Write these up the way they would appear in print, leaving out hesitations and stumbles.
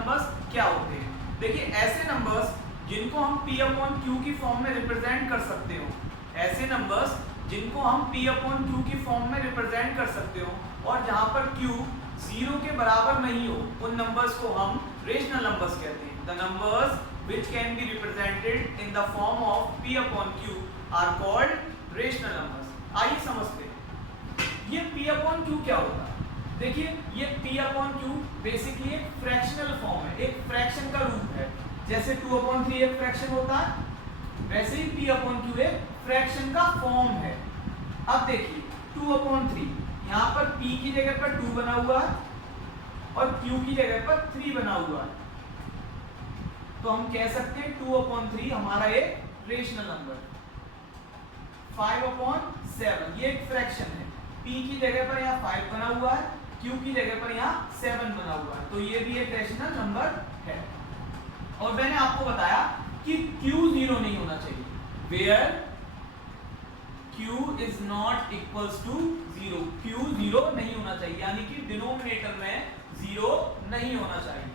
Numbers क्या होते हैं। देखिए ऐसे नंबर्स जिनको हम P अपॉन Q की फॉर्म में रिप्रेजेंट कर सकते हो, ऐसे नंबर्स जिनको हम P अपॉन Q की फॉर्म में रिप्रेजेंट कर सकते हो और जहां पर Q 0 के बराबर नहीं हो, उन नंबर्स को हम रेशनल नंबर्स कहते हैं। The numbers which can be represented in the form of P upon Q are called rational numbers। आइए समझते हैं ये P upon Q क्या होता है। देखिए ये P upon Q बेसिकली एक फ्रैक्शनल फॉर्म है, एक फ्रैक्शन का रूप है। जैसे 2 upon 3 एक फ्रैक्शन होता है, वैसे ही P upon Q एक फ्रैक्शन का फॉर्म है। अब देखिए 2 upon 3, यहाँ पर P की जगह पर 2 बना हुआ है और Q की जगह पर 3 बना हुआ है, तो हम कह सकते हैं 2 upon 3 हमारा एक रेशनल नंबर। 5 upon 7 ये एक फ्रैक्शन है, P की जगह पर यहाँ 5 बना हुआ है, Q की जगह पर यहाँ 7 बना हुआ है, तो ये भी एक रेशनल नंबर है। और मैंने आपको बताया कि Q 0 नहीं होना चाहिए, where Q is not equals to 0, Q 0 नहीं होना चाहिए, यानी कि डिनोमिनेटर में 0 नहीं होना चाहिए।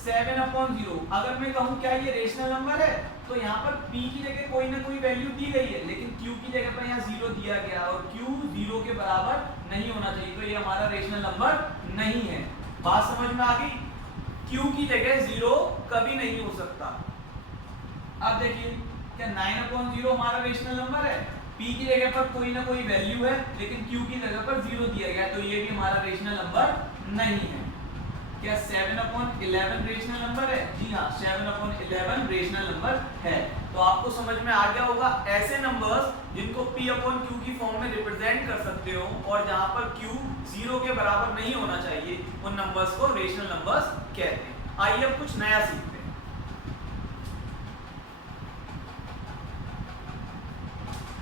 7 upon 0 अगर मैं कहूं क्या ये रेशनल नंबर है, तो यहाँ पर P की जगह कोई ना कोई वैल्यू दी गई है, लेकिन Q की जगह पर यहाँ 0 दिया गया और Q 0 के बराबर नहीं होना चाहिए, तो ये हमारा रेशनल नंबर नहीं है। बात समझ में आ गई? Q की जगह 0 कभी नहीं हो सकता। अब देखिए क्या 9 upon 0 हमारा रेशनल नंबर है, P की जगह पर कोई ना कोई वैल्यू है, लेकिन Q की जगह पर 0 दिया गया, तो ये भी हमारा रेशनल नंबर नहीं है। क्या 7 upon 11 रेशनल नंबर है? जी हाँ, 7 upon 11 रेशनल नंबर है। तो आपको समझ में आ गया होगा ऐसे नंबर्स जिनको P upon Q की फॉर्म में रिप्रेजेंट कर सकते हो और जहां पर Q 0 के बराबर नहीं होना चाहिए, उन नंबर्स को रेशनल नंबर्स कहते हैं। आइए अब कुछ नया सीखते हैं।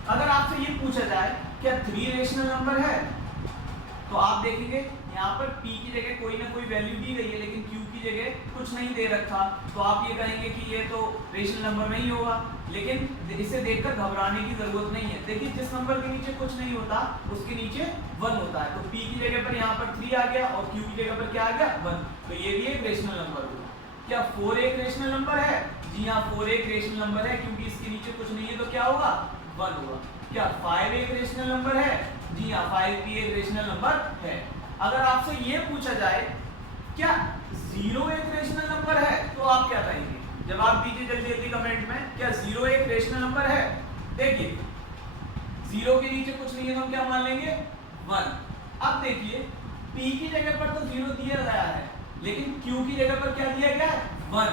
अगर आपसे ये पूछा जाए क्या 3 रेशनल नंबर है, तो आप देखेंगे यहाँ पर P की जगह कोई ना कोई वैल्यू दी गई है, लेकिन Q की जगह कुछ नहीं दे रखा, तो आप ये कहेंगे कि ये तो रेशनल नंबर नहीं होगा। लेकिन इसे देखकर घबराने की जरूरत नहीं है। देखिए जिस नंबर के नीचे कुछ नहीं होता उसके नीचे 1 होता है, तो P की जगह पर यहाँ पर 3 आ गया और Q की जगह पर क्या आ गया 1, तो ये भी एक रेशनल नंबर होगा। क्या 4 एक रेशनल नंबर है? जी हाँ, 4 एक रेशनल नंबर है, क्योंकि इसके नीचे कुछ नहीं है तो क्या होगा 1 होगा। क्या 5 एक रेशनल नंबर है? जी हाँ, 5 भी एक रेशनल नंबर है। अगर आपसे ये पूछा जाए क्या 0 एक रेशनल नंबर है, तो आप क्या कहेंगे? जवाब दीजिए जल्दी जल्दी कमेंट में, क्या 0 एक रेशनल नंबर है? देखिए 0 के नीचे कुछ नहीं है तो हम क्या मान लेंगे 1। अब देखिए P की जगह पर तो 0 दिया गया है, लेकिन Q की जगह पर क्या दिया गया है 1।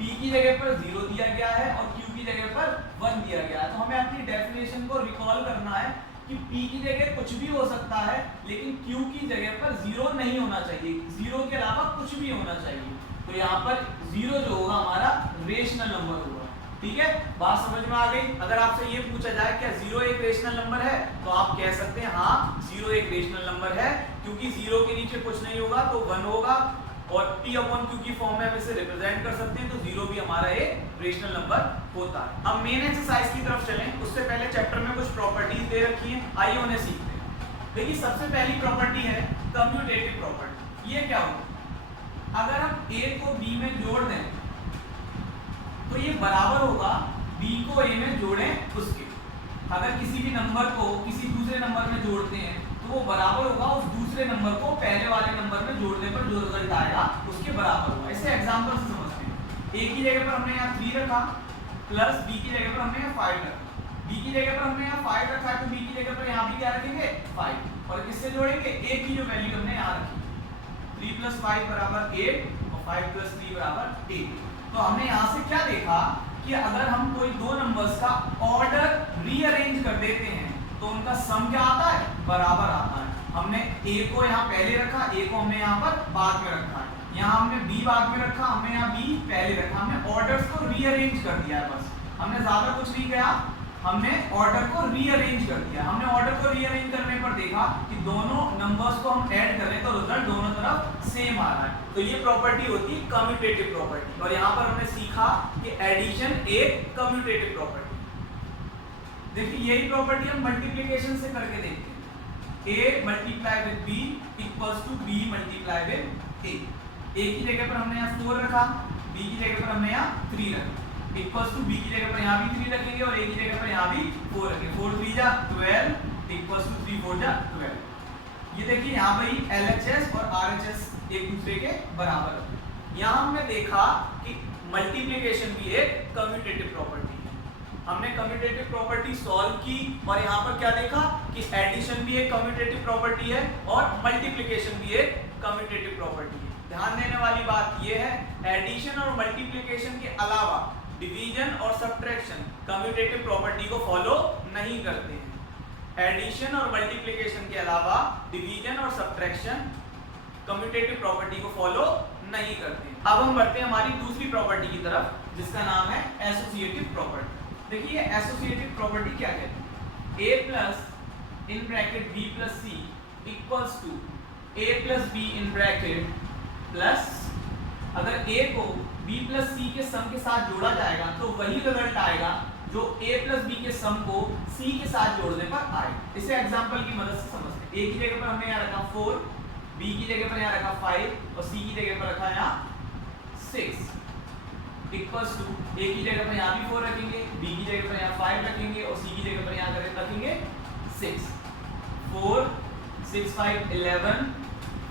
P की जगह पर 0 दिया गया है और Q की जगह पर 1 दिया गया है, तो हमें अपनी डेफिनेशन को रिकॉल करना है कि P की जगह कुछ भी हो सकता है, लेकिन Q की जगह पर 0 नहीं होना चाहिए, 0 के अलावा कुछ भी होना चाहिए। तो यहाँ पर 0 जो होगा हमारा रेशनल नंबर होगा। ठीक है, बात समझ में आ गई? अगर आपसे ये पूछा जाए क्या 0 एक रेशनल नंबर है, तो आप कह सकते हैं हाँ 0 एक रेशनल नंबर है, क्योंकि 0 के नीचे कुछ नहीं होगा तो 1 होगा और P अपॉन Q की फॉर्म में हम इसे रिप्रेजेंट कर सकते हैं, तो 0 भी हमारा एक रेशनल नंबर होता है। अब मेन एक्सरसाइज की तरफ चलें, उससे पहले चैप्टर में कुछ प्रॉपर्टीज दे रखी हैं, आइए उन्हें सीखते हैं। देखिए सबसे पहली प्रॉपर्टी है कम्यूटेटिव प्रॉपर्टी। ये क्या होगा? अगर हम A को B में जोड़ दें तो ये बराबर होगा B को A में जोड़ें उसके। अगर किसी भी नंबर को किसी दूसरे नंबर में जोड़ते हैं तो वो बराबर होगा उस दूसरे नंबर को पहले वाले नंबर में जोड़ने पर जो रिजल्ट आएगा उसके बराबर होगा। इसे एग्जांपल से समझते हैं। A की जगह पर हमने यहाँ 3 रखा प्लस B की जगह पर हमने यहाँ 5 रखा। B की जगह पर हमने यहाँ 5 रखा है तो B की जगह पर यहाँ भी क्या रखेंगे 5, और किससे जोड़ेंगे A की जो वैल्यू हमने यहाँ रखी 3 + 5 = 8 और 5 + 3 = 8। तो हमने यहाँ से क्या देखा कि अगर हम कोई दो नंबर्स का ऑर्डर रीअरेंज कर देते हैं तो उनका सम क्या आता है? बराबर आता है। हमने A को यहाँ पहले रखा, A को हमने यहाँ पर बाद में रखा है, यहाँ हमने B बाद में रखा, हमने यहाँ B पहले रखा, हमने ऑर्डर्स को रीअरेंज कर दिया है। बस हमने ज्यादा कुछ नहीं किया, हमने ऑर्डर को रीअरेंज कर दिया। हमने ऑर्डर को रीअरेंज करने पर देखा कि दोनों नंबर्स को हम ऐड करें तो रिजल्ट दोनों तरफ सेम आ रहा है, तो ये प्रॉपर्टी होती है कम्यूटेटिव प्रॉपर्टी। और यहाँ पर हमने सीखा कि एडिशन एक कम्यूटेटिव प्रॉपर्टी। देखिए यही प्रॉपर्टी हम मल्टीप्लिकेशन से करके देखते हैं। A × B = B × A। ए की जगह पर हमने यहाँ 4 रखा, बी की जगह पर हमने यहाँ 3 रखा, इक्वल्स टू बी की जगह पर यहाँ भी 3 रखेंगे और ए की जगह पर यहाँ भी 4 रखेंगे। 4 3 जा 12 इक्वल्स टू 3 4 जा 12। ये देखिए यहाँ भाई LHS और RHS एक दूसरे के बराबर है। यहाँ हमने देखा कि मल्टीप्लिकेशन भी एक कम्यूटेटिव प्रॉपर्टी है। हमने कम्यूटेटिव प्रॉपर्टी सॉल्व की और यहाँ पर क्या देखा कि एडिशन भी एक कम्यूटेटिव प्रॉपर्टी है और मल्टीप्लिकेशन भी एक कम्यूटेटिव प्रॉपर्टी है। ध्यान देने वाली बात यह है एडिशन और मल्टीप्लिकेशन के अलावा डिवीजन और सब्ट्रैक्शन कम्यूटेटिव प्रॉपर्टी को फॉलो नहीं करते हैं। एडिशन और मल्टीप्लिकेशन के अलावा डिवीजन और सब्ट्रैक्शन कम्यूटेटिव प्रॉपर्टी को फॉलो नहीं करते हैं। अब हम बढ़ते हैं हमारी दूसरी प्रॉपर्टी की तरफ जिसका नाम है एसोसिएटिव प्रॉपर्टी। देखिए एसोसिएटिव प्रॉपर्टी क्या कहती है, a plus in bracket b plus c equals to a plus b in bracket plus, अगर a को b प्लस c के सम के साथ जोड़ा जाएगा तो वही रिजल्ट आएगा जो a प्लस b के सम को c के साथ जोड़ने पर आए। इसे एग्जांपल की मदद से समझते हैं। a की जगह पर हमने यहाँ रखा 4, b की जगह पर यहाँ रखा 5 और c की जगह पर रखा यहाँ 6 इक्वल्स टू a की जगह पर यहाँ भी 4 रखेंगे, b की जगह पर यहाँ 5 रखेंगे और c की जगह पर यहाँ रखेंगे 6। 4 6 5 11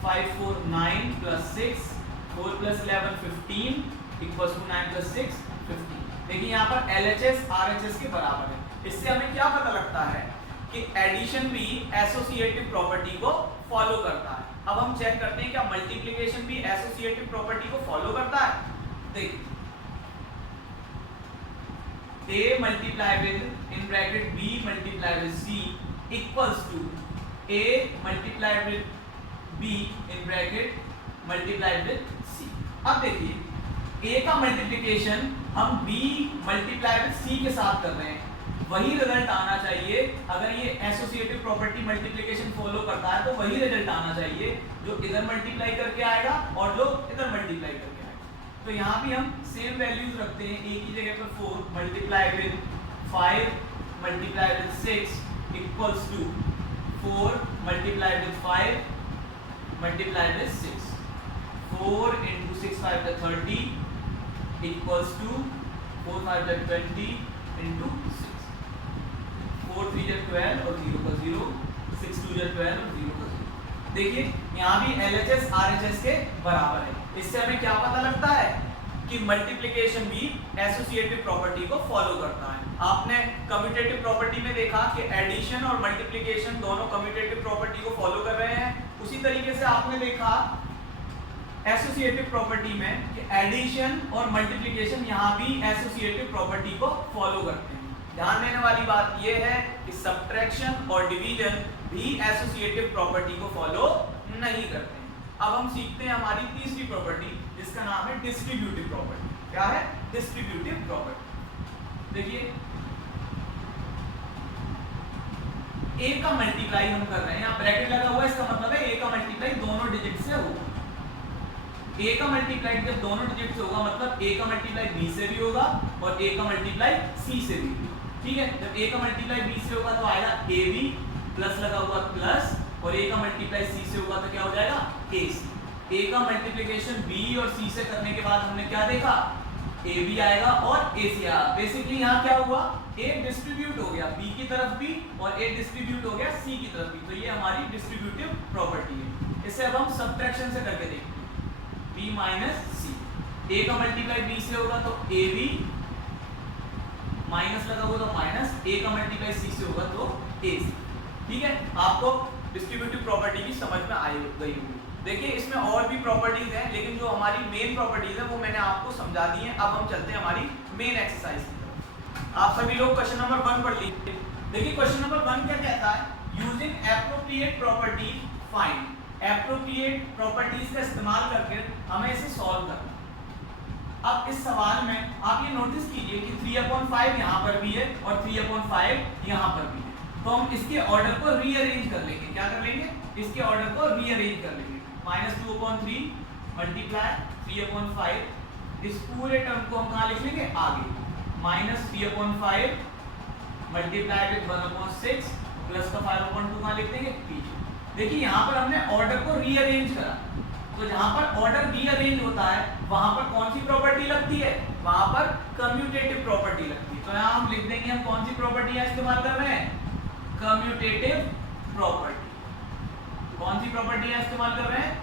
5 4 9 plus 6 4 plus 11 15 equals to 9 plus 6 15। देखिए यहाँ पर LHS RHS के बराबर है। इससे हमें क्या पता लगता है कि एडिशन भी एसोसिएटिव प्रॉपर्टी को फॉलो करता है। अब हम चेक करते हैं क्या मल्टीप्लिकेशन भी एसोसिएटिव प्रॉपर्टी को फॉलो करता है। देखिए a multiply with in bracket b multiply with c equals to a multiply with b in bracket multiply with c। अब देखिए a का मल्टीप्लिकेशन हम b मल्टीप्लाई विद c के साथ कर रहे हैं, वही रिजल्ट आना चाहिए। अगर ये एसोसिएटिव प्रॉपर्टी मल्टीप्लिकेशन फॉलो करता है तो वही रिजल्ट आना चाहिए जो इधर मल्टीप्लाई करके आएगा और जो इधर मल्टीप्लाई करके आएगा। तो यहाँ भी हम सेम वैल्यूज रखते हैं। a की जगह पर 4 multiply with 5 multiply with 6 equals to 4 multiply with 5 multiply with 6। 4 into 6 5 30 equals to 4 5 20 into 6। 4 3 12 और 0 का 0, 6 2 12 और 0 का 0। देखिए यहाँ भी LHS RHS के बराबर है। इससे हमें क्या पता लगता है कि मल्टीप्लिकेशन भी एसोसिएटिव प्रॉपर्टी को फॉलो करता है। आपने कम्यूटेटिव प्रॉपर्टी में देखा कि एडिशन और मल्टीप्लिकेशन दोनों कम्यूटेटिव प्रॉपर्टी को फॉलो कर रहे हैं। उसी तरीके से आपने देखा एसोसिएटिव प्रॉपर्टी में कि एडिशन और मल्टीप्लिकेशन यहाँ भी एसोसिएटिव प्रॉपर्टी को फॉलो करते हैं। ध्यान देने वाली बात यह है कि सब्ट्रैक्शन और डिवीजन भी एसोसिएटिव प्रॉपर्टी को फॉलो नहीं करते हैं। अब हम सीखते हैं हमारी तीसरी प्रॉपर्टी जिसका नाम है डिस्ट्रीब्यूटिव प्रॉपर्टी। क्या है डिस्ट्रीब्यूटिव प्रॉपर्टी? देखिए a का मल्टीप्लाई हम कर रहे हैं, यहाँ ब्रैकेट लगा हुआ है, इसका मतलब है a का मल्टीप्लाई दोनों डिजिट से होगा। a का मल्टीप्लाई जब दोनों डिजिट से होगा मतलब a का मल्टीप्लाई b से भी होगा और a का मल्टीप्लाई c से भी। ठीक है, जब a का मल्टीप्लाई b से होगा तो आएगा ab प्लस लगा हुआ प्लस और a का मल्टीप्लाई c से होगा तो क्या हो जाएगा ac। a का मल्टीप्लिकेशन b और c से करने के बाद हमने क्या देखा ab आएगा और ac आएगा। बेसिकली यहाँ क्या हुआ a डिस्ट्रीब्यूट हो गया b की तरफ भी और a डिस्ट्रीब्यूट हो गया c की तरफ भी। तो ये हमारी डिस्ट्रीब्यूटिव प्रॉपर्टी है। इसे अब हम सब्ट्रैक्शन से करके देखते हैं। b माइनस c, a का मल्टीप्लाई b से होगा तो ab माइनस लगा हुआ तो माइनस, a का मल्टीप्लाई c से होगा तो ac। ठीक है, आपको डिस्ट्रीब्यूटिव प्रॉपर्टी की समझ में आई गई होगी। देखिए इसमें और भी प्रॉपर्टीज हैं लेकिन जो हमारी मेन प्रॉपर्टीज है वो मैंने आपको समझा दी है। अब हम चलते हैं हमारी मेन एक्सरसाइज की तरफ। आप सभी लोग क्वेश्चन नंबर 1 पढ़ लीजिए। देखिए क्वेश्चन नंबर 1 क्या कहता है, using appropriate property find. Appropriate properties का इस्तेमाल करके हमें इसे सॉल्व करना। अब इस सवाल में आप ये नोटिस कीजिए कि 3/5 यहाँ पर भी है और 3/5 यहाँ पर भी है। तो हम इसके ऑर्डर को रीअरेंज कर लेंगे। क्या कर लेंगे? इसके ऑर्डर को रीअरेंज कर लेंगे। -2/3 मल्टीप्लाई 3/5, इस पूरे टर्म को हम कहाँ लिख लेंगे आगे। -3/5 मल्टीप्लाई विद 1/6 प्लस का 5/2 कहाँ लिख देंगे पीछे। देखिए यहाँ पर हमने ऑर्डर को रीअरेंज करा। तो जहां पर ऑर्डर रीअरेंज होता है वहां पर कौन सी प्रॉपर्टी लगती है, वहां पर कम्यूटेटिव प्रॉपर्टी लगती है। तो यहां हम लिख देंगे हम कौन सी प्रॉपर्टी इस्तेमाल कर रहे हैं, कम्यूटेटिव प्रॉपर्टी। कौन सी प्रॉपर्टी इस्तेमाल कर रहे हैं,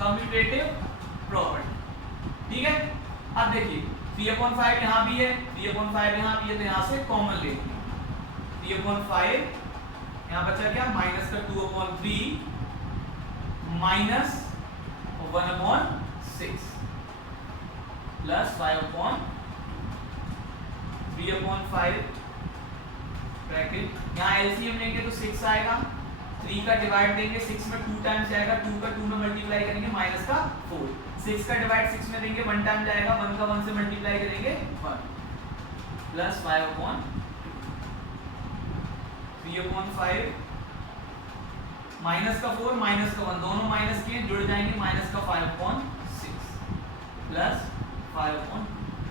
कम्यूटेटिव प्रॉपर्टी। ठीक है, अब देखिए 3/5 यहां भी है, 3/5 यहां भी है, तो यहां से कॉमन ले लेंगे। 3/5 यहां बचा क्या, माइनस का 2/3 माइनस 1/6 प्लस 5/3/5 ब्रैकेट, यहाँ एलसीएम लेंगे तो 6 आएगा, 3 का डिवाइड देंगे 6 में 2 टाइम्स जाएगा, 2 का 2 में मल्टीप्लाई करेंगे माइनस का 4, 6 का डिवाइड 6 में देंगे 1 टाइम जाएगा, 1 का 1 से मल्टीप्लाई करेंगे 1 प्लस 5/3/5 माइनस का 4 माइनस का 1 दोनों माइनस किए जुड़ जाएंगे, माइनस का 5/6 प्लस 5/2।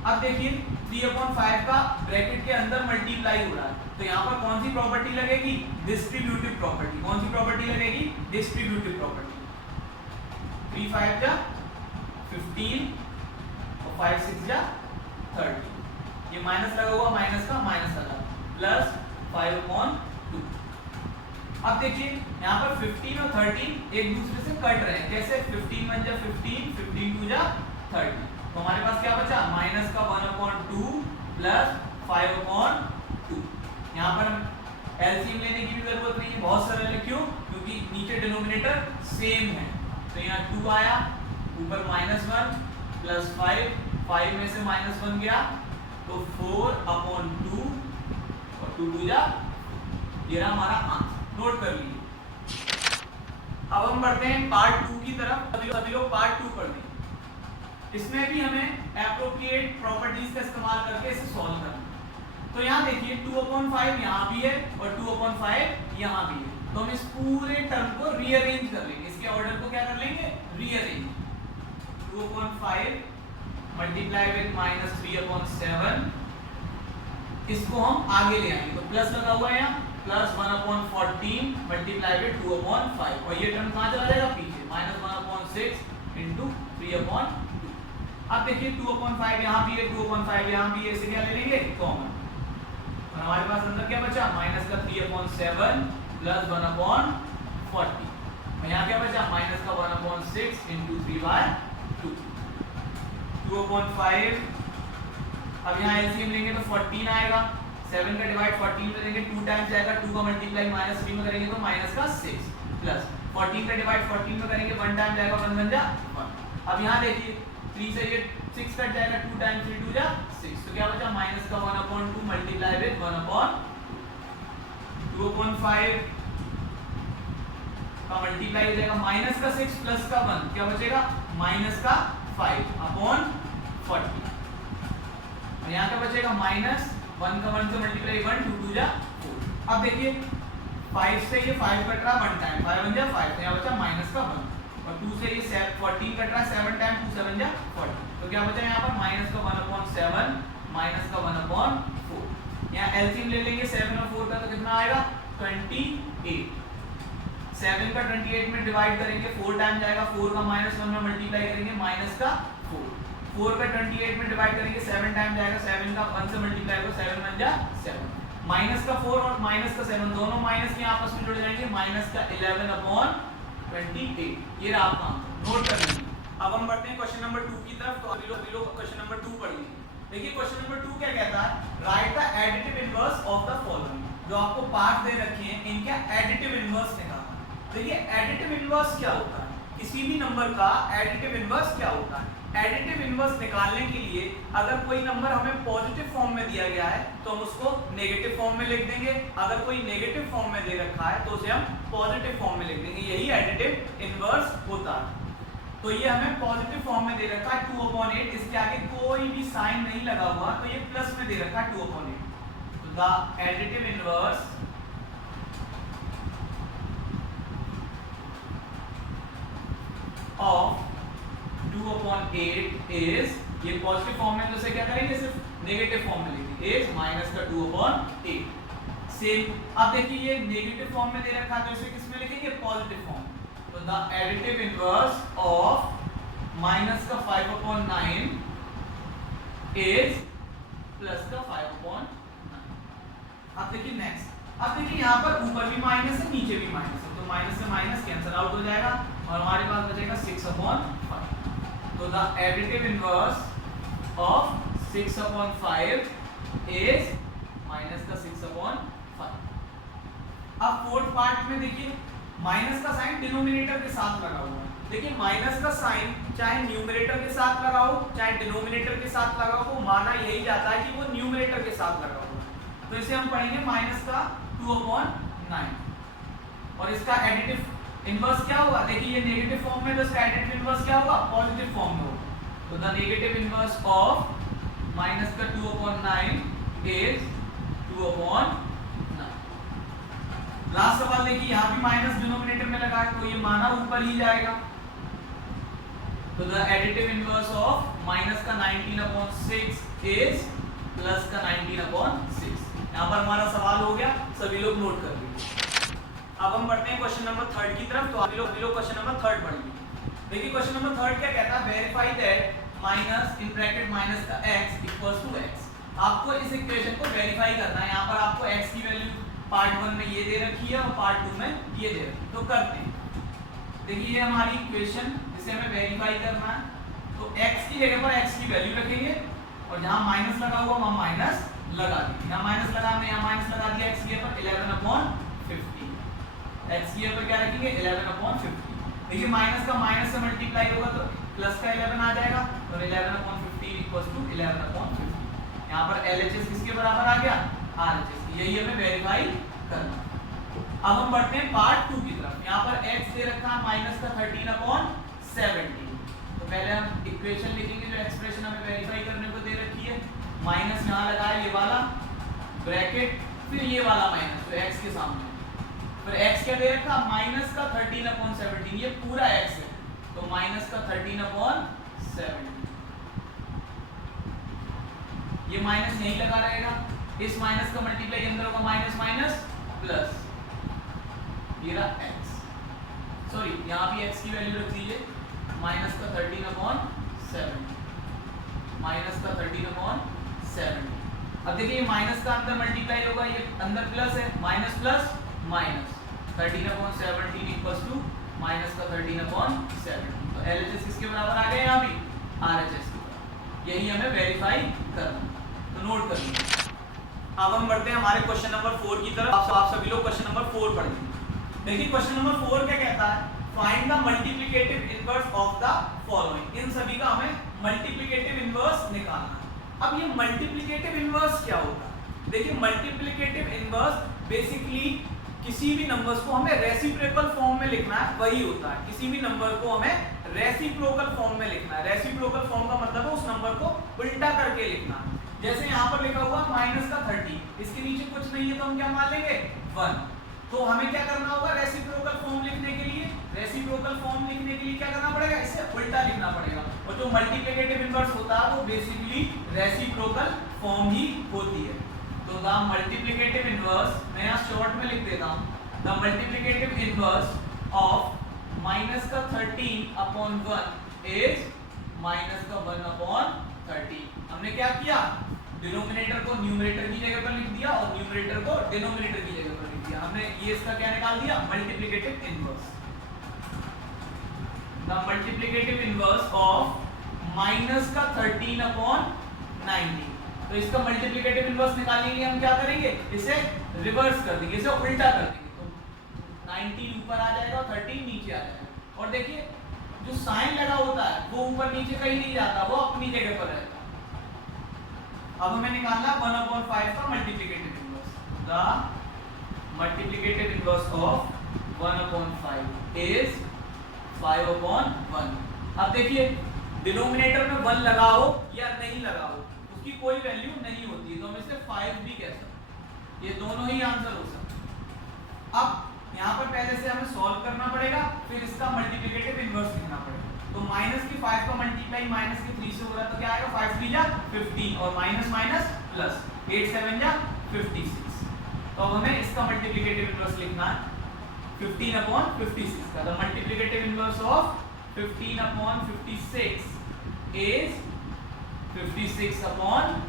अब देखिए 3/5 का ब्रैकेट के अंदर मल्टीप्लाई हो रहा है, तो यहाँ पर कौन सी प्रॉपर्टी लगेगी, डिस्ट्रीब्यूटिव प्रॉपर्टी। कौन सी प्रॉपर्टी लगेगी, डिस्ट्रीब्यूटिव प्रॉपर्टी। 3 5 जा 15 और 5 6 जा 30, ये माइनस लगा हुआ, माइनस का माइनस लगा प्लस 5/2। अब देखिए यहाँ पर 15 और 13 एक दूसरे से कट रहे हैं, कैसे, 15 1 जा 15, 15 2 जा 30, तो हमारे पास क्या बचा, माइनस का 1/2 प्लस 5/2। यहाँ पर हम एलसीएम लेने की भी जरूरत नहीं है, बहुत सरल है, क्यों, क्योंकि नीचे डिनोमिनेटर सेम है, तो यहाँ 2 आया, ऊपर -1 प्लस 5 में से -1 गया तो 4/2 और 2 2 जा, ये रहा हमारा आंसर, नोट कर लीजिए। अब हम बढ़ते हैं पार्ट 2 की तरफ, सभी लोग पार्ट 2 पढ़ लीजिए। इसमें भी हमें एप्रोप्रिएट प्रॉपर्टीज का इस्तेमाल करके इसे सॉल्व करना है। तो यहाँ देखिए 2/5 यहाँ भी है और 2/5 यहाँ भी है, तो हम इस पूरे टर्म को रीअरेंज कर लेंगे, इसके ऑर्डर को क्या कर लेंगे, रीअरेंज। 2/5 मल्टीप्लाई विद -3/7, इसको हम आगे ले आएंगे, तो प्लस लगा हुआ है यहाँ, प्लस 1/14 मल्टीप्लाई विद 2/5, और ये टर्म कहाँ चला जाएगा, पीछे, -1/6 इंटू 3/2। अब देखिए 2/5 यहाँ भी है, 2/5 यहाँ भी है, इसे क्या ले लेंगे, कॉमन, और हमारे पास अंदर क्या बचा, माइनस का 3/7 प्लस 1/40, और यहाँ क्या बचा, माइनस का 1/6 इंटू 3/2। 2/5, अब यहाँ एलसीएम लेंगे तो 14 आएगा, 7 का डिवाइड 14 में देंगे 2 टाइम्स जाएगा, 2 का मल्टीप्लाई -3 में करेंगे तो माइनस का 6 प्लस 14 का डिवाइड 14 में करेंगे 1 टाइम जाएगा, 1 बन जा 1। अब यहाँ देखिए 3 से ये 6 कट जाएगा, 2 टाइम्स 3 2 जा 6, तो क्या बचा, माइनस का 1/2 मल्टीप्लाई विद 1/2। 2/5 का मल्टीप्लाई हो जाएगा माइनस का 6 प्लस का 1, क्या बचेगा, माइनस का 5/40, और यहाँ क्या बचेगा, माइनस 1 का 1 से मल्टीप्लाई 1 2 2 जा 4। अब देखिए 5 से ये 5 कट रहा 1 टाइम, 5 1 जा 5, तो यहाँ बचा माइनस का 1, और 2 से ये 14 कट रहा 7 टाइम, 2 7 जा 40, तो क्या बचा यहाँ पर, माइनस का 1/7 माइनस का 1/4। यहाँ एलसीएम ले लेंगे 7 और 4 का, तो कितना आएगा, 28। 7 का 28 में डिवाइड करेंगे, 4 टाइम जाएगा, 4 का -1 में मल्टीप्लाई करेंगे, माइनस का 4, 4 का 28 में डिवाइड करेंगे, 7 टाइम जाएगा, 7 का 1 से मल्टीप्लाई होगा, 7 1 जा 7, माइनस का 4 और माइनस का 7 दोनों माइनस के आपस में जुड़ जाएंगे, माइनस का 11/28, ये रहा आपका आंसर, नोट कर लीजिए। अब हम बढ़ते हैं क्वेश्चन नंबर 2 की तरफ, तो अभी लोग क्वेश्चन नंबर 2 पढ़ लीजिए। देखिए क्वेश्चन नंबर 2 क्या कहता है, right the additive inverse of the following. जो आपको पार्ट दे रखे हैं इनका एडिटिव इनवर्स निकालना। देखिए एडिटिव इनवर्स क्या होता है, किसी भी नंबर का एडिटिव इनवर्स क्या होता है। एडिटिव इनवर्स निकालने के लिए अगर कोई नंबर हमें पॉजिटिव फॉर्म में दिया गया है तो हम उसको नेगेटिव फॉर्म में लिख देंगे, अगर कोई नेगेटिव फॉर्म में दे रखा है तो उसे हम पॉजिटिव फॉर्म में लिख देंगे, यही एडिटिव इनवर्स होता है। तो ये हमें पॉजिटिव फॉर्म में दे रखा है 2/8, इसके आगे कोई भी साइन नहीं लगा हुआ, तो ये प्लस में दे रखा है 2/8, तो the additive inverse of 2/8 is, ये पॉजिटिव फॉर्म में, तो इसे क्या करेंगे, सिर्फ नेगेटिव फॉर्म में लिखेंगे, इज माइनस का 2/8। सेम, अब देखिए ये नेगेटिव फॉर्म में दे रखा है तो इसे किस में लिखेंगे, पॉजिटिव फॉर्म, तो the additive inverse of minus का 5/9 इज प्लस का 5/9। अब देखिए नेक्स्ट, अब देखिए यहाँ पर ऊपर भी माइनस है नीचे भी माइनस है, तो माइनस से माइनस कैंसिल आउट हो जाएगा और हमारे पास बचेगा 6/5। तो the additive inverse of 6/5 is minus का 6/5। अब फोर्थ पार्ट में देखिए माइनस का साइन डिनोमिनेटर के साथ लगा हुआ है। देखिए माइनस का साइन चाहे न्यूमरेटर के साथ लगाओ चाहे डिनोमिनेटर के साथ लगाओ, वो माना यही जाता है कि वो न्यूमरेटर के साथ लगा हुआ है। तो इसे हम पढ़ेंगे माइनस का 2/9 और इसका एडिटिव इनवर्स क्या होगा? देखिए ये नेगेटिव फॉर्म में, तो इसका एडिटिव इनवर्स क्या होगा? पॉजिटिव फॉर्म में होगा। तो the negative inverse of minus का 2/9 इज 2/9। लास्ट सवाल देखिए, यहाँ भी माइनस डिनोमिनेटर में लगा है तो ये माना ऊपर ही जाएगा। तो the additive inverse of minus का 19/6 इज प्लस का 19/6। यहाँ पर हमारा सवाल हो गया, सभी लोग नोट कर लीजिए। अब हम बढ़ते हैं क्वेश्चन नंबर 3 की तरफ। तो आप लोग क्वेश्चन नंबर 3 पढ़ लीजिए। देखिए क्वेश्चन नंबर 3 क्या कहता है? Verify that minus in bracket minus का x इक्वल्स टू x। आपको इस इक्वेशन को वेरीफाई करना है। यहाँ पर आपको x की वैल्यू पार्ट 1 में ये दे रखी है और पार्ट 2 में ये दे रखी है। तो करते हैं, देखिए ये हमारी इक्वेशन जिसे हमें वेरीफाई करना है। तो x की जगह पर x की वैल्यू रखेंगे और जहाँ माइनस लगा हुआ वहाँ माइनस लगा दीजिए। यहाँ माइनस लगा, हमने यहाँ माइनस लगा दिया। x की जगह पर 11/50, x की जगह पर क्या रखेंगे? 11/50। देखिए माइनस का माइनस से मल्टीप्लाई होगा तो प्लस का 11 आ जाएगा, तो 11/15 इक्वल्स टू 11/50। यहाँ पर LHS किसके बराबर आ गया? RHS। यही हमें वेरीफाई करना। अब हम बढ़ते हैं पार्ट 2 की तरफ। यहाँ पर x दे रखा है माइनस का 13/17। तो पहले हम इक्वेशन लिखेंगे जो एक्सप्रेशन हमें वेरीफाई करने को दे रखी है। माइनस यहाँ लगाया ये वाला ब्रैकेट, फिर ये वाला माइनस तो x के सामने, फिर x क्या दे रखा? माइनस का 13/17। ये पूरा x है तो माइनस का 13/17। ये माइनस यहीं लगा रहेगा, इस माइनस का मल्टीप्लाई अंदर होगा माइनस माइनस प्लस, ये रहा x। सॉरी यहाँ भी x की वैल्यू रख दीजिए माइनस का 13/17, माइनस का 13/17। अब देखिए ये माइनस का अंदर मल्टीप्लाई होगा, ये अंदर प्लस है, minus plus minus 13/17 equals to minus का 13/17। तो LHS किसके बराबर आ गया? यहाँ भी RHS के बराबर। यही हमें वेरीफाई करना, तो नोट कर लीजिए। अब हम बढ़ते हैं हमारे क्वेश्चन नंबर 4 की तरफ। आप सभी लोग क्वेश्चन नंबर 4 पढ़ लीजिए। देखिए क्वेश्चन नंबर 4 क्या कहता है? Find the multiplicative inverse of the following. इन सभी का हमें मल्टीप्लिकेटिव इनवर्स निकालना है। अब ये मल्टीप्लिकेटिव इनवर्स क्या होता है? देखिए मल्टीप्लिकेटिव इनवर्स बेसिकली किसी भी नंबर्स को हमें रेसिप्रोकल फॉर्म में लिखना है, वही होता है। किसी भी नंबर को हमें रेसिप्रोकल फॉर्म में लिखना है। रेसिप्रोकल फॉर्म का मतलब है उस नंबर को उल्टा करके लिखना। जैसे यहाँ पर लिखा हुआ माइनस का 30, इसके नीचे कुछ नहीं है तो हम क्या मान लेंगे? 1। तो हमें क्या करना होगा? रेसिप्रोकल फॉर्म लिखने के लिए, रेसिप्रोकल फॉर्म लिखने के लिए क्या करना पड़ेगा? इसे उल्टा लिखना पड़ेगा। और जो मल्टीप्लिकेटिव इनवर्स होता है वो बेसिकली रेसिप्रोकल फॉर्म ही होती है। तो द मल्टीप्लिकेटिव इनवर्स, मैं यहाँ शॉर्ट में लिख देता हूँ, the multiplicative inverse of minus का 13/1 इज माइनस का 1/30। हमने क्या किया? डिनोमिनेटर को न्यूमरेटर की जगह पर लिख दिया और न्यूमरेटर को डिनोमिनेटर की जगह पर लिख दिया। हमने ये इसका क्या निकाल दिया? Multiplicative inverse. The multiplicative inverse of minus का 13/90। तो इसका मल्टीप्लिकेटिव इनवर्स निकालने के लिए हम क्या करेंगे? इसे रिवर्स कर देंगे, इसे उल्टा कर देंगे। तो 90 ऊपर आ जाएगा और 13 नीचे आ जाएगा। और देखिए जो साइन लगा होता है वो ऊपर नीचे कहीं नहीं जाता, वो अपनी जगह पर रहता है। अब हमें निकालना 1/5 का multiplicative inverse. The multiplicative inverse of 1/5 is 5/1। अब देखिए डिनोमिनेटर में 1 लगाओ या नहीं लगाओ उसकी कोई वैल्यू नहीं होती, तो हम इसे 5 भी कह सकते हैं। ये दोनों ही आंसर हो सकते हैं। अब यहाँ पर पहले से हमें सॉल्व करना पड़ेगा, फिर इसका मल्टीप्लिकेटिव इनवर्स लिखना पड़ेगा। तो माइनस की 5 का मल्टीप्लाई माइनस की 3 से हो रहा है तो क्या आएगा? 5 3 जा 15 और माइनस माइनस प्लस 8 7 जा 56। तो अब हमें इसका मल्टीप्लिकेटिव इनवर्स लिखना है 15/56 का। The multiplicative inverse of 15 upon 56 is 56 upon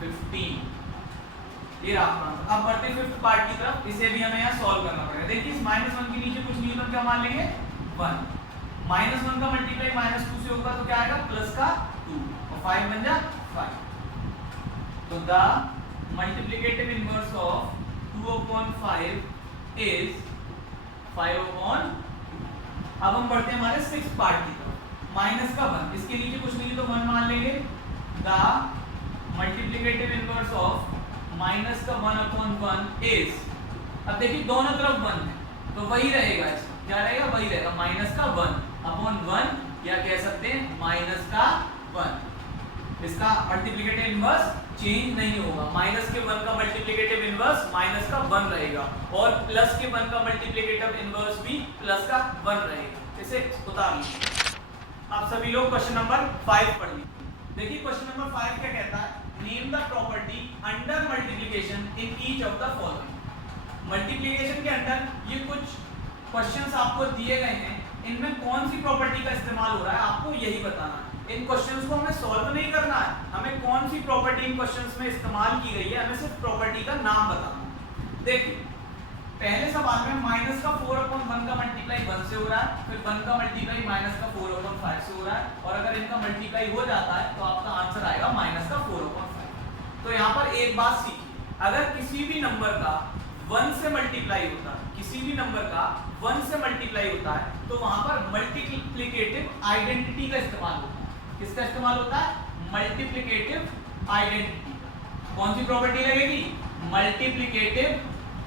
15। ये रहा आपका आंसर। अब बढ़ते हैं फिफ्थ पार्ट की तरफ, इसे भी हमें यहाँ सॉल्व करना पड़ेगा। देखिए इस -1 के नीचे कुछ नहीं है तो क्या मान लेंगे 1। -1 का मल्टीप्लाई -2 से होगा तो क्या आएगा प्लस का 2 और 5 बन जा 5। तो the multiplicative inverse of 2 upon 5 is 5 upon। अब हम बढ़ते हैं हमारे सिक्स्थ पार्ट की तरफ, माइनस का 1, इसके नीचे कुछ नहीं तो 1 मान लेंगे। The multiplicative inverse of minus का 1 upon 1 is। अब देखिए दोनों तरफ 1 है तो वही रहेगा, इसका क्या रहेगा वही रहेगा, माइनस का 1 upon 1 या कह सकते हैं माइनस का 1। इसका मल्टीप्लिकेटिव इनवर्स चेंज नहीं होगा। माइनस के 1 का मल्टीप्लिकेटिव इनवर्स माइनस का 1 रहेगा और प्लस के 1 का मल्टीप्लिकेटिव इनवर्स भी प्लस का 1 रहेगा। इसे उतार लीजिए। आप सभी लोग क्वेश्चन नंबर 5 पढ़ लीजिए। देखिए क्वेश्चन नंबर 5 क्या कहता है, name the property under multiplication in each of the following. Multiplication के अंदर ये कुछ क्वेश्चंस आपको दिए गए हैं, इनमें कौन सी प्रॉपर्टी का इस्तेमाल हो रहा है आपको यही बताना है। इन क्वेश्चंस को हमें सॉल्व नहीं करना है, हमें कौन सी प्रॉपर्टी इन क्वेश्चंस में इस्तेमाल की गई है हमें सिर्फ प्रॉपर्टी का नाम बताना है। देखिए पहले सवाल में माइनस का 4 upon 1 का मल्टीप्लाई 1 से हो रहा है, फिर 1 का मल्टीप्लाई माइनस का 4 upon 5 से हो रहा है और अगर इनका मल्टीप्लाई हो जाता है तो आपका आंसर आएगा माइनस का 4 upon 5। तो यहाँ पर एक बात सीखिए, अगर किसी भी नंबर का 1 से मल्टीप्लाई होता है, किसी भी नंबर का 1 से मल्टीप्लाई होता है तो वहां पर मल्टीप्लिकेटिव आइडेंटिटी का इस्तेमाल होता है। किसका इस्तेमाल होता है, मल्टीप्लिकेटिव आइडेंटिटी। कौन सी प्रॉपर्टी लगेगी, मल्टीप्लिकेटिव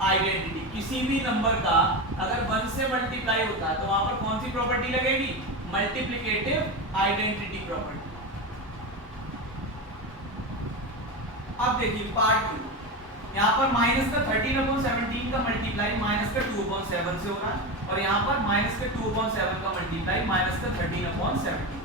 आइडेंटिटी। किसी भी नंबर का अगर 1 से मल्टीप्लाई होता है तो वहां पर कौन सी प्रॉपर्टी लगेगी, मल्टीप्लिकेटिव आइडेंटिटी प्रॉपर्टी। अब देखिए पार्ट 2, यहाँ पर माइनस का 13 upon 17 का मल्टीप्लाई माइनस का 2 upon 7 से हो रहा है और यहाँ पर माइनस का 2 upon 7 का मल्टीप्लाई माइनस का 13 upon 17।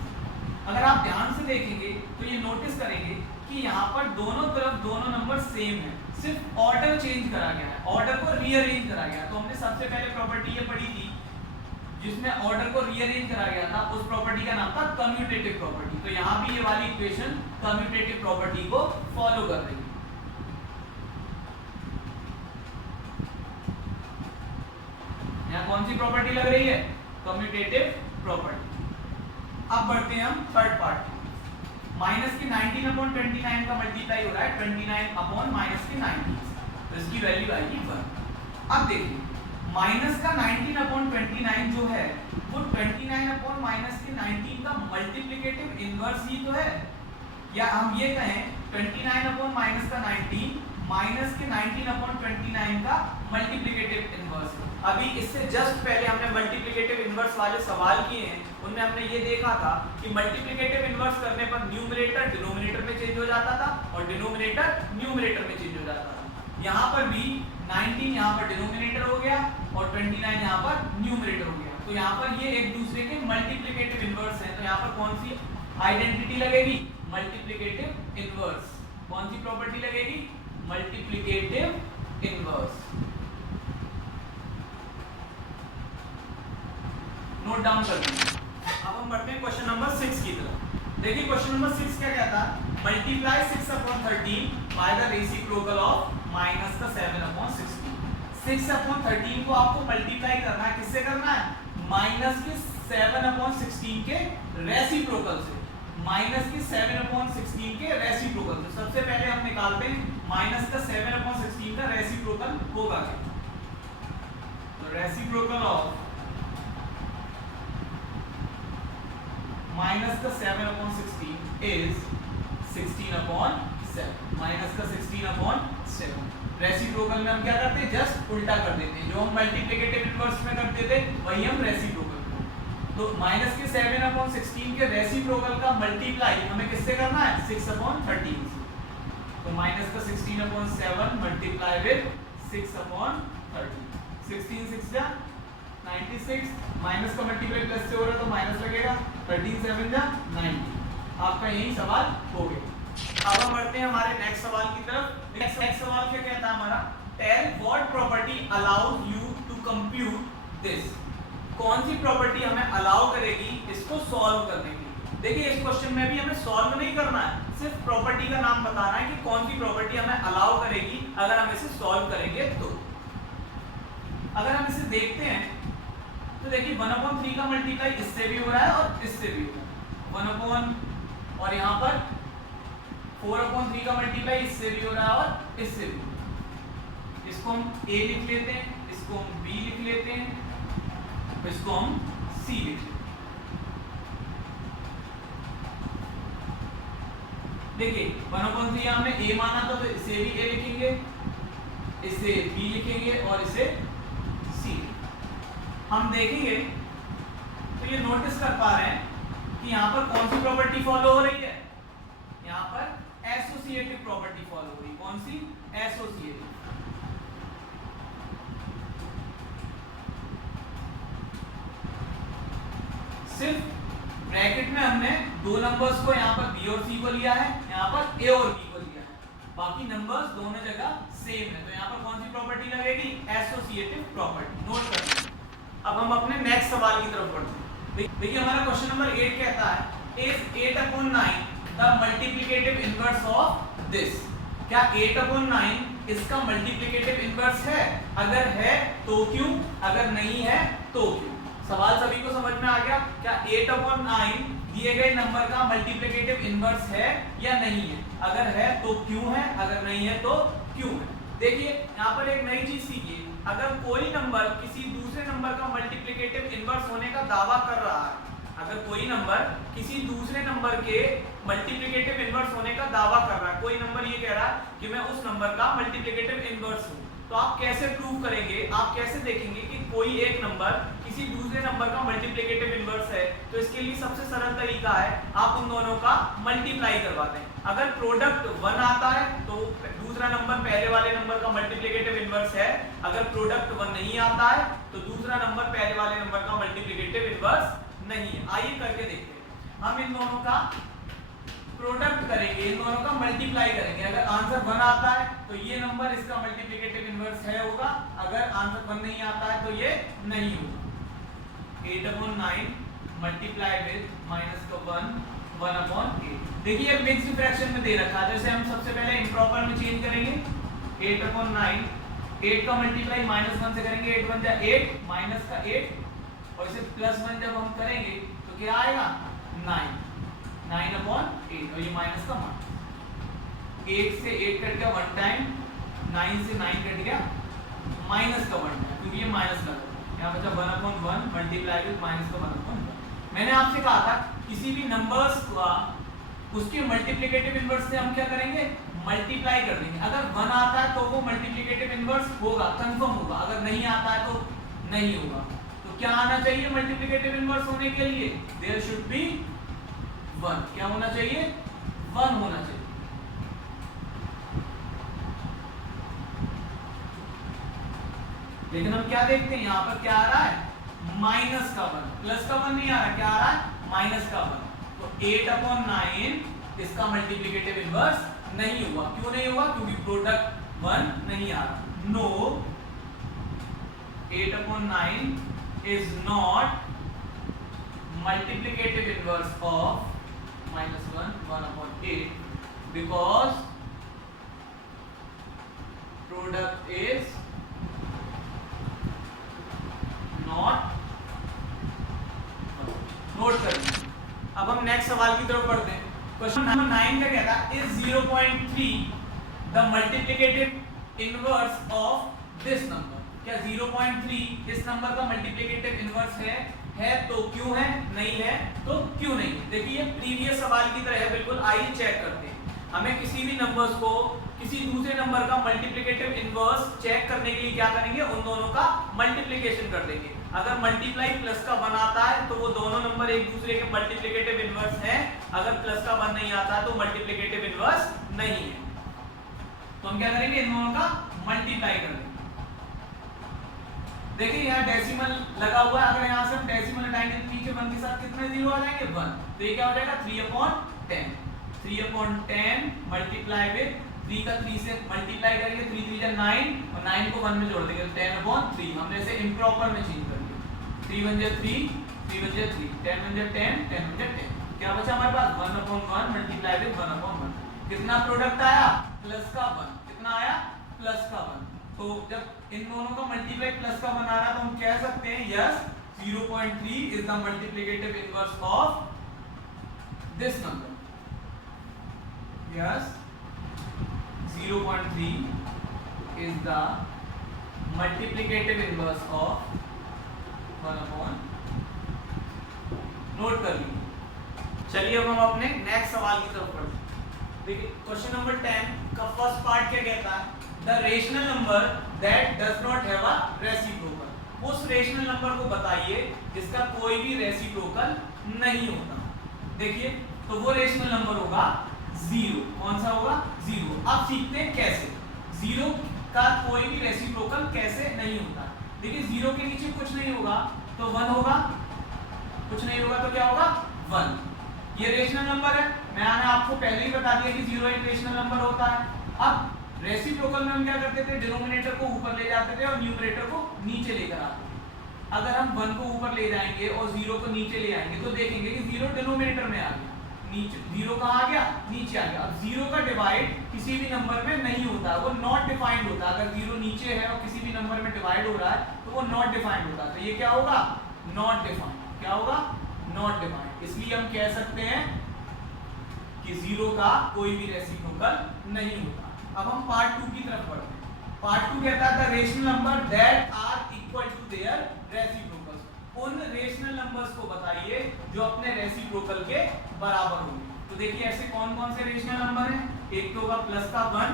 अगर आप ध्यान से देखेंगे तो ये नोटिस करेंगे कि यहाँ पर दोनों तरफ दोनों नंबर सेम है, सिर्फ ऑर्डर चेंज करा गया है, ऑर्डर को रीअरेंज करा गया। तो हमने सबसे पहले प्रॉपर्टी ये पढ़ी थी जिसमें ऑर्डर को रीअरेंज करा गया था, उस प्रॉपर्टी का नाम था कम्यूटेटिव प्रॉपर्टी। तो यहाँ भी ये वाली इक्वेशन कम्यूटेटिव प्रॉपर्टी को फॉलो कर रही है। यहाँ कौन सी प्रॉपर्टी लग रही है, कम्यूटेटिव प्रॉपर्टी। अब बढ़ते हैं हम थर्ड पार्ट, माइनस की 19 upon 29 का मल्टीप्लाई हो रहा है 29 upon माइनस की 19, तो इसकी वैल्यू आएगी 1। अब देखिए माइनस का 19 upon 29 जो है वो 29 upon माइनस की 19 का मल्टीप्लिकेटिव इनवर्स ही तो है, या हम ये कहें 29 upon माइनस का 19 माइनस के 19 upon 29 का मल्टीप्लिकेटिव इनवर्स। अभी इससे जस्ट पहले हमने मल्टीप्लिकेटिव इनवर्स वाले सवाल किए हैं, उनमें हमने ये देखा था कि मल्टीप्लिकेटिव इनवर्स करने पर न्यूमरेटर डिनोमिनेटर में चेंज हो जाता था और डिनोमिनेटर न्यूमरेटर में चेंज हो जाता था। यहाँ पर भी 19 यहाँ पर डिनोमिनेटर हो गया और 29 यहाँ पर न्यूमरेटर हो गया। तो यहाँ पर ये एक दूसरे के मल्टीप्लिकेटिव इनवर्स हैं, तो यहाँ पर कौन सी आइडेंटिटी लगेगी, मल्टीप्लिकेटिव इनवर्स। कौन सी प्रॉपर्टी लगेगी, मल्टीप्लिकेटिव इनवर्स। नोट डाउन कर दीजिए। अब हम बढ़ते हैं क्वेश्चन नंबर 6 की तरफ। देखिए क्वेश्चन नंबर 6 क्या कहता है, multiply 6 upon 13 by the reciprocal of minus का 7 upon 16। 6 upon 13 को आपको मल्टीप्लाई करना है, किससे करना है, माइनस के 7 upon 16 के रेसिप्रोकल से, माइनस के 7 upon 16 के रेसिप्रोकल से। सबसे पहले हम निकालते हैं माइनस का 7 upon 16 का रेसिप्रोकल होगा क्या, तो रेसिप्रोकल ऑफ माइनस का 7 upon 16 is 16 upon 7, माइनस का 16 upon 7। रेसिप्रोकल में हम क्या करते हैं, जस्ट उल्टा कर देते हैं, जो हम मल्टीप्लिकेटिव इनवर्स में करते थे वही हम रेसिप्रोकल में। तो माइनस के 7 upon 16 के रेसिप्रोकल का मल्टीप्लाई हमें किससे करना है, 6 upon 13 से। तो माइनस का 16 upon 7 मल्टीप्लाई विद 6 upon 13, 16 6 जा 96, माइनस का मल्टीप्लाई प्लस से हो रहा है तो माइनस लगेगा, 13 7 जा 90। आपका यही सवाल हो गया। अब हम बढ़ते हैं हमारे नेक्स्ट सवाल की तरफ। नेक्स्ट सवाल क्या कहता है हमारा, tell what property allows you to compute this. कौन सी प्रॉपर्टी हमें अलाउ करेगी इसको सॉल्व करने की। देखिए इस क्वेश्चन में भी हमें सॉल्व नहीं करना है, सिर्फ प्रॉपर्टी का नाम बताना है कि कौन सी प्रॉपर्टी हमें अलाउ करेगी अगर हम इसे सॉल्व करेंगे तो। अगर हम इसे देखते हैं तो देखिए 1/3 का मल्टीप्लाई इससे भी हो रहा है और इससे भी हो रहा है, 1 और यहाँ पर 4/3 का मल्टीप्लाई इससे भी हो रहा है और इससे भी। इसको हम a लिख लेते हैं, इसको हम b लिख लेते हैं, इसको हम c लिख लेते हैं। देखिए 1/3 हमने a माना था तो इसे भी a लिखेंगे, इसे b लिखेंगे और इसे c। हम देखेंगे तो ये नोटिस कर पा रहे हैं कि यहाँ पर कौन सी प्रॉपर्टी फॉलो हो रही है, यहाँ पर एसोसिएटिव प्रॉपर्टी फॉलो हो रही है। कौन सी? एसोसिएटिव। सिर्फ ब्रैकेट में हमने दो नंबर्स को यहाँ पर b और c को लिया है, यहाँ पर a और b को लिया है, बाकी नंबर्स दोनों जगह सेम है। तो यहाँ पर कौन सी प्रॉपर्टी लगेगी? Associative property. नोट कर लीजिए। अब हम अपने नेक्स्ट सवाल की तरफ बढ़ते हैं। देखिए हमारा क्वेश्चन नंबर 8 कहता है is 8/9 the multiplicative inverse of this. क्या 8/9 इसका मल्टीप्लिकेटिव इनवर्स है? अगर है तो क्यों, अगर नहीं है तो क्यों? सवाल सभी को समझ में आ गया? क्या 8/9 दिए गए नंबर का मल्टीप्लिकेटिव इनवर्स है या नहीं है? अगर है तो क्यों है, अगर नहीं है तो क्यों है? देखिए यहाँ पर एक नई चीज सीखिए, अगर कोई नंबर किसी दूसरे नंबर का मल्टीप्लिकेटिव इनवर्स होने का दावा कर रहा है, अगर कोई नंबर किसी दूसरे नंबर के मल्टीप्लिकेटिव इनवर्स होने का दावा कर रहा है, कोई नंबर ये कह रहा है कि मैं उस नंबर का मल्टीप्लिकेटिव इनवर्स हूं, तो आप कैसे प्रूव करेंगे? आप कैसे देखेंगे कि कोई एक नंबर किसी दूसरे नंबर का मल्टीप्लिकेटिव इनवर्स है? तो इसके लिए सबसे सरल तरीका है, आप उन दोनों का मल्टीप्लाई करवा दें। अगर प्रोडक्ट 1 आता है तो दूसरा नंबर पहले वाले नंबर का मल्टीप्लिकेटिव इनवर्स है, अगर प्रोडक्ट 1 नहीं आता है तो दूसरा नंबर पहले वाले नंबर का मल्टीप्लिकेटिव इनवर्स नहीं है। आइए करके देखते हैं। हम इन दोनों का प्रोडक्ट करेंगे, इन दोनों का मल्टीप्लाई करेंगे। अगर आंसर 1 आता है तो ये नंबर इसका मल्टीप्लिकेटिव इनवर्स है होगा, अगर आंसर 1 नहीं आता है तो ये नहीं होगा। 8/9 मल्टीप्लाई विद -1/8। देखिए अब मिक्स्ड फ्रैक्शन में दे रखा है, जैसे हम सबसे पहले इंप्रोपर में चेंज करेंगे। 8/9 8 का मल्टीप्लाई -1 से करेंगे, 8 1 जा 8 माइनस का 8 और इसे +1 जब हम करेंगे तो क्या आएगा? 9/8 और ये माइनस का माइनस। 8 से 8 कट गया 1 टाइम, 9 से 9 कट गया माइनस का 1 टाइम, क्योंकि ये माइनस लगा। यहाँ बचा 1/1 मल्टीप्लाई विद -1/1। मैंने आपसे कहा था किसी भी नंबर्स का उसके मल्टीप्लिकेटिव इनवर्स से हम क्या करेंगे? मल्टीप्लाई कर देंगे। अगर 1 आता है तो वो मल्टीप्लिकेटिव इनवर्स होगा, कंफर्म होगा, अगर नहीं आता है तो नहीं होगा। तो क्या आना चाहिए मल्टीप्लिकेटिव इनवर्स होने के लिए? There should be 1। क्या होना चाहिए? 1 होना चाहिए। लेकिन हम क्या देखते हैं यहाँ पर क्या आ रहा है? माइनस का 1, प्लस का 1 नहीं आ रहा, क्या आ रहा है? माइनस का 1। तो 8/9 इसका मल्टीप्लिकेटिव इनवर्स नहीं हुआ। क्यों नहीं हुआ? क्योंकि प्रोडक्ट 1 नहीं आ रहा। No 8/9 is not multiplicative inverse of -1/8 because product is not। Note करें। अब हम नेक्स्ट सवाल की तरफ बढ़ते हैं। क्वेश्चन नंबर 9 का कहता है is 0.3 the multiplicative inverse of this number. क्या 0.3 इस नंबर का मल्टीप्लिकेटिव इनवर्स है तो क्यों है, नहीं है तो क्यों नहीं? देखिए प्रीवियस सवाल की तरह है बिल्कुल। आइए चेक करते हैं। हमें किसी भी नंबर्स को किसी दूसरे नंबर का मल्टीप्लिकेटिव इनवर्स चेक करने के लिए क्या करेंगे? उन दोनों का मल्टीप्लिकेशन कर देंगे। अगर मल्टीप्लाई प्लस का 1 आता है तो वो दोनों नंबर एक दूसरे के मल्टीप्लिकेटिव इनवर्स हैं। अगर प्लस का 1 नहीं आता तो मल्टीप्लिकेटिव इनवर्स नहीं है। तो हम क्या करेंगे? इन दोनों का मल्टीप्लाई कर देंगे। देखिए यहाँ डेसिमल लगा हुआ है, अगर यहाँ से हम डेसिमल हटाएंगे तो पीछे 1 के साथ कितने जीरो आ जाएंगे? 1। तो ये क्या हो जाएगा? 3/10। 3/10 मल्टीप्लाई विद 3 का 3 से मल्टीप्लाई करेंगे, 3 3 जा 9 और 9 को 1 में जोड़ देंगे तो 10/3। हमने इसे इम्प्रॉपर में चेंज कर दिया। 3 1 3, 3 1 3, 10 1 10, 10 1 10। क्या बचा हमारे पास 1/1 मल्टीप्लाई विद 1/1। कितना प्रोडक्ट आया? प्लस का 1। कितना आया? प्लस का 1। तो जब इन दोनों का मल्टीप्लाई प्लस का 1 आ रहा है तो हम कह सकते हैं yes 0.3 is the multiplicative inverse of this number. Yes 0.3 is the multiplicative inverse of 1/। Note कर लीजिए। चलिए अब हम अपने नेक्स्ट सवाल की तरफ बढ़ते हैं। देखिए क्वेश्चन नंबर 10 का फर्स्ट पार्ट क्या कहता है? The rational number that does not have a reciprocal. उस रेशनल नंबर को बताइए जिसका कोई भी रेसिप्रोकल नहीं होता। देखिए तो वो रेशनल नंबर होगा 0। कौन सा होगा? 0। अब सीखते हैं कैसे। 0 का कोई भी रेसिप्रोकल कैसे नहीं होता। देखिए 0 के नीचे कुछ नहीं होगा तो 1 होगा, कुछ नहीं होगा तो क्या होगा? 1। ये रेशनल नंबर है। मैंने आपको पहले ही बता दिया कि 0 एक रेशनल नंबर होता है। अब रेसिप्रोकल में हम क्या करते थे? डिनोमिनेटर को ऊपर ले जाते थे और न्यूमरेटर को नीचे लेकर आते थे। अगर हम 1 को ऊपर ले जाएंगे और 0 को नीचे ले आएंगे तो देखेंगे कि 0 डिनोमिनेटर में आ गया, नीचे 0 कहाँ आ गया? नीचे आ गया। अब 0 का डिवाइड किसी भी नंबर में नहीं होता, वो नॉट डिफाइंड होता। अगर 0 नीचे है और किसी भी नंबर में डिवाइड हो रहा है तो वो नॉट डिफाइंड होता। तो ये क्या होगा? Not defined. क्या होगा? Not defined. इसलिए हम कह सकते हैं कि 0 का कोई भी रेसिप्रोकल नहीं होता। अब हम पार्ट 2 की तरफ बढ़ते हैं। पार्ट 2 कहता है the rational number that are equal to their reciprocals. उन रेशनल नंबर्स को बताइए जो अपने रेसिप्रोकल के बराबर होंगे। तो देखिए ऐसे कौन कौन से रेशनल नंबर हैं? एक तो होगा प्लस का 1,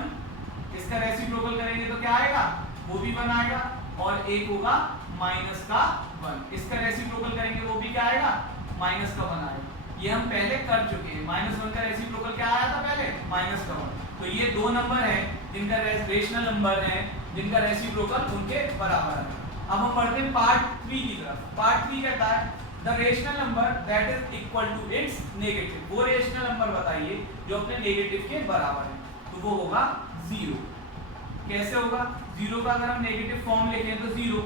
इसका रेसिप्रोकल करेंगे तो क्या आएगा? वो भी 1 आएगा। और एक होगा माइनस का 1, इसका रेसिप्रोकल करेंगे वो भी क्या आएगा? माइनस का 1 आएगा। ये हम पहले कर चुके हैं। -1 का रेसिप्रोकल क्या आया था पहले? माइनस का 1। तो ये दो नंबर हैं जिनका रेशनल नंबर है, जिनका रेसिप्रोकल उनके बराबर है। अब हम बढ़ते हैं पार्ट 3 की तरफ। पार्ट 3 कहता है the rational number that is equal to its negative. वो रेशनल नंबर बताइए जो अपने नेगेटिव के बराबर है। तो वो होगा 0। कैसे होगा? 0 का अगर हम नेगेटिव फॉर्म लिखें तो 0।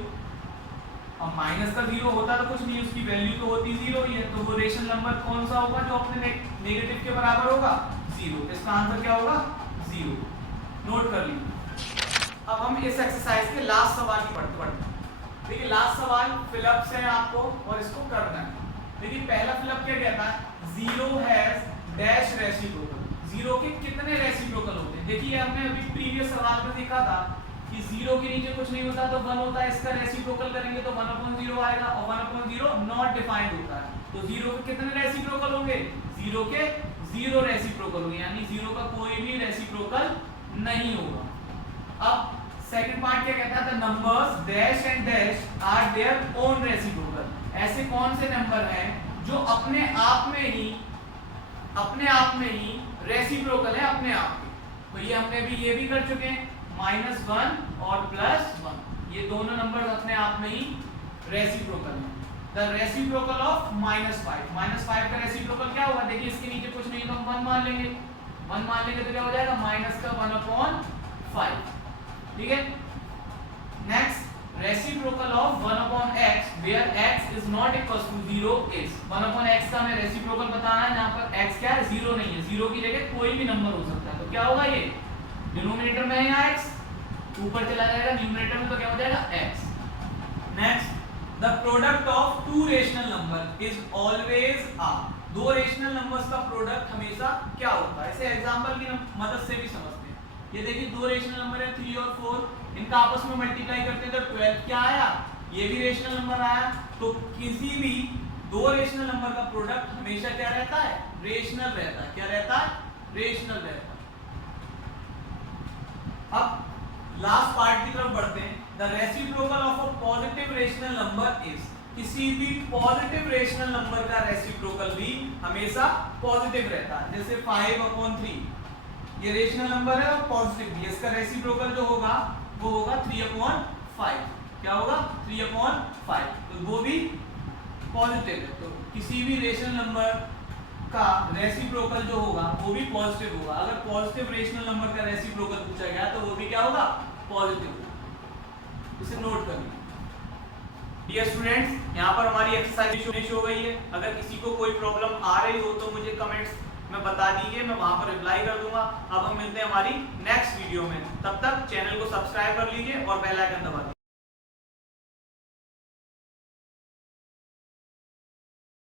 अब माइनस का 0 होता तो कुछ नहीं, उसकी वैल्यू तो होती 0 ही है। तो वो रेशनल नंबर कौन सा होगा जो अपने नेगेटिव के बराबर होगा? 0। इसका आंसर क्या होगा? 0। नोट कर लीजिए। अब हम इस एक्सरसाइज के लास्ट सवाल की पढ़ते हैं। देखिए लास्ट सवाल फिलअप्स है आपको और इसको करना है। देखिए पहला फिलअप क्या कहता है? 0 हैज डैश रेसिप्रोकल। 0 के कितने रेसिप्रोकल होते हैं? देखिए हमने अभी प्रीवियस सवाल में देखा था कि 0 के नीचे कुछ नहीं होता तो 1 होता है। इसका रेसिप्रोकल करेंगे तो 1/0 आएगा और 1/0 नॉट डिफाइंड होता है। तो 0 के कितने रेसिप्रोकल होंगे? 0 के 0 रेसिप्रोकल होंगे, यानी 0 का कोई भी रेसिप्रोकल नहीं होगा। अब सेकंड पार्ट क्या कहता है? The numbers dash and dash are their own reciprocal. ऐसे कौन से नंबर हैं जो अपने आप में ही रेसिप्रोकल है अपने आप के? तो ये हमने भी ये भी कर चुके हैं। -1 और +1 ये दोनों नंबर अपने आप में ही रेसिप्रोकल हैं। द रेसिप्रोकल ऑफ -5 का रेसिप्रोकल क्या होगा? देखिए इसके नीचे कुछ नहीं तो हम 1 मान लेंगे। 1 मान लेंगे तो क्या हो जाएगा? माइनस का 1/5। ठीक है। Next reciprocal of 1/x where x is not equal to 0 is 1/x का हमें रेसिप्रोकल बताना है। यहाँ पर x क्या है? 0 नहीं है। 0 की जगह कोई भी नंबर हो सकता है। तो क्या होगा? ये डिनोमिनेटर में है यहाँ x, ऊपर चला जाएगा न्यूमरेटर में तो क्या हो जाएगा? x। Next the product of two rational number is always आ। दो रेशनल नंबर्स का प्रोडक्ट हमेशा क्या होता है? इसे एग्जांपल की मदद से भी समझते हैं। ये देखिए दो रेशनल नंबर है 3 और 4, इनका आपस में मल्टीप्लाई करते हैं तो 12 क्या आया? ये भी रेशनल नंबर आया। तो किसी भी दो रेशनल नंबर का प्रोडक्ट हमेशा क्या रहता है? रेशनल रहता है। क्या रहता है? रेशनल रहता है। अब लास्ट पार्ट की तरफ बढ़ते हैं। The reciprocal of a positive rational number is. किसी भी पॉजिटिव रेशनल नंबर का रेसिप्रोकल भी हमेशा पॉजिटिव रहता है। जैसे 5/3 ये रेशनल नंबर है और पॉजिटिव भी। इसका रेसिप्रोकल जो होगा वो होगा 3/5। क्या होगा? 3/5। तो वो भी पॉजिटिव है। तो किसी भी रेशनल नंबर का रेसिप्रोकल जो होगा वो भी पॉजिटिव होगा। अगर पॉजिटिव रेशनल नंबर का रेसिप्रोकल पूछा गया तो वो भी क्या होगा? पॉजिटिव। इसे नोट कर लीजिए। डियर स्टूडेंट्स, यहाँ पर हमारी एक्सरसाइज फिनिश हो गई है। अगर किसी को कोई प्रॉब्लम आ रही हो तो मुझे कमेंट्स में बता दीजिए, मैं वहां पर रिप्लाई कर दूंगा। अब हम मिलते हैं हमारी नेक्स्ट वीडियो में, तब तक चैनल को सब्सक्राइब कर लीजिए और बेल आइकन दबा दीजिए।